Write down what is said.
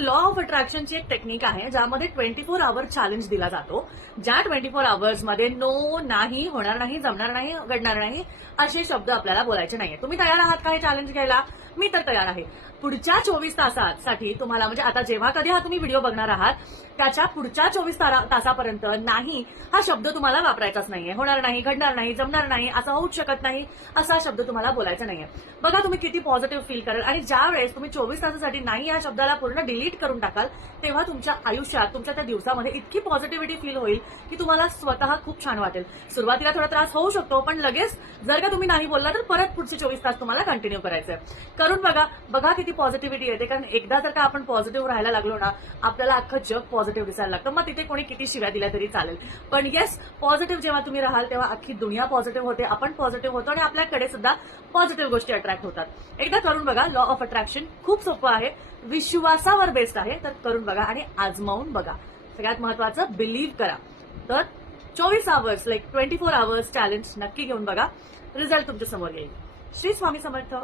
Law of अट्रॅक्शनची एक technique आहे ज्यामध्ये 24 आवर चॅलेंज दिला जातो. ज्या 24 आवर्स मध्ये नो, नाही, होणार नाही, जमणार नाही, घडणार नाही असे शब्द आपल्याला बोलायचे नाहीये. तुम्ही तयार आहात का हे चॅलेंज घ्यायला? मी तर तयार आहे. पुढच्या 24 तासासाठी तुम्हाला म्हणजे आता जेव्हा कधी हा तुम्ही व्हिडिओ बघणार आहात त्याच्या पुढच्या 24 तासापर्यंत नाही हा शब्द तुम्हाला वापरायचाच नाहीये. होणार नाही, घडणार नाही, जमणार नाही, असं होऊच शकत नाही असा शब्द तुम्हाला बोलायचा नाहीये. बघा तुम्ही किती पॉझिटिव्ह फील कराल आणि ज्या वेळेस तुम्ही 24 तासासाठी नाही या शब्दाला पूर्ण डिलीट करून टाकाल तेव्हा तुमच्या आयुष्यात तुमच्या त्या दिवसामध्ये इतकी पॉझिटिव्हिटी फील होईल की तुम्हाला स्वतः खूप छान वाटेल. सुरुवातीला थोडा त्रास होऊ शकतो पण लगेच जर का तुम्ही नाही बोलला तर परत पुढचे 24 तास तुम्हाला कंटिन्यू करायचंय. करून बघा किती पॉझिटिव्हिटी येते. कारण एकदा जर का आपण पॉझिटिव्ह राहायला लागलो ना आपल्याला अख्खं जग पॉझिटिव्ह दिसायला लागतं. मग तिथे कोणी किती शिव्या दिल्या तरी चालेल पण येस पॉझिटिव्ह जेव्हा तुम्ही राहाल तेव्हा अख्खी दुनिया पॉझिटिव्ह होते, आपण पॉझिटिव्ह होतो आणि आपल्याकडे सुद्धा पॉझिटिव्ह गोष्टी अट्रॅक्ट होतात. एकदा करून बघा. लॉ ऑफ अट्रॅक्शन खूप सोपं आहे, विश्वासावर बेस्ड आहे. तर करून बघा आणि आजमावून बघा. सगळ्यात महत्वाचं बिलीव्ह करा. तर 24 आवर्स 24 आवर्स चॅलेंज नक्की घेऊन बघा. रिझल्ट तुमच्या समोर येईल. श्री स्वामी समर्थ.